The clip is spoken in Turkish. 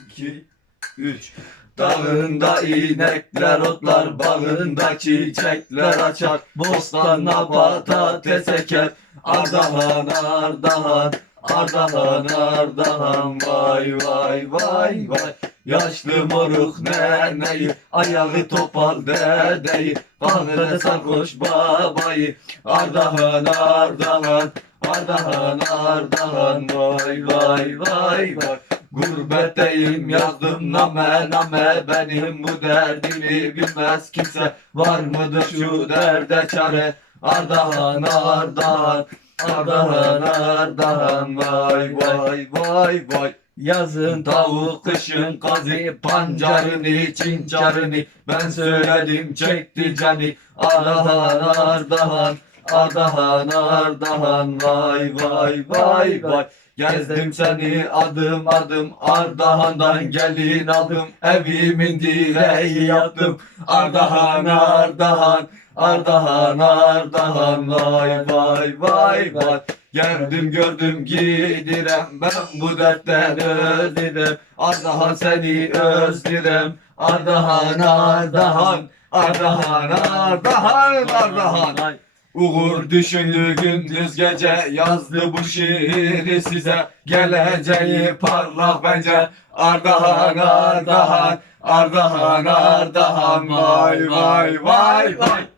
2 3 Dağında inekler otlar, bağında çiçekler açar. Bostanla patates eker, Ardahan, Ardahan Ardahan, Ardahan, vay vay vay vay. Yaşlı moruk neneyi, ayağı topal dedeyi. Kahvede sarhoş babayı, Ardahan, Ardahan Ardahan, Ardahan, vay vay vay vay Gurbetteyim yazdım name name. Benim bu derdimi bilmez kimse. Var mıdır şu derde çare? Ardahan, Ardahan. Ardahan, Ardahan, vay vay vay vay. Yazın tavuk, kışın kazı, pancarını, çincarını. Ben söyledim çekti cani. Ardahan, Ardahan, Ardahan, Ardahan, vay vay vay vay. Gezdim seni adım adım Ardahan'dan gelin aldım Evimin direği yaptım. Ardahan, Ardahan Ardahan, Ardahan, vay vay vay vay. Geldim gördüm gidirem. Ben bu dertten özledim Ardahan seni özledim Ardahan, Ardahan Ardahan, Ardahan, Ardahan Uğur düşündü gündüz gece Yazdı bu şiiri size. Geleceği parlak bence. Ardahan, Ardahan Ardahan, Ardahan Vay vay vay. vay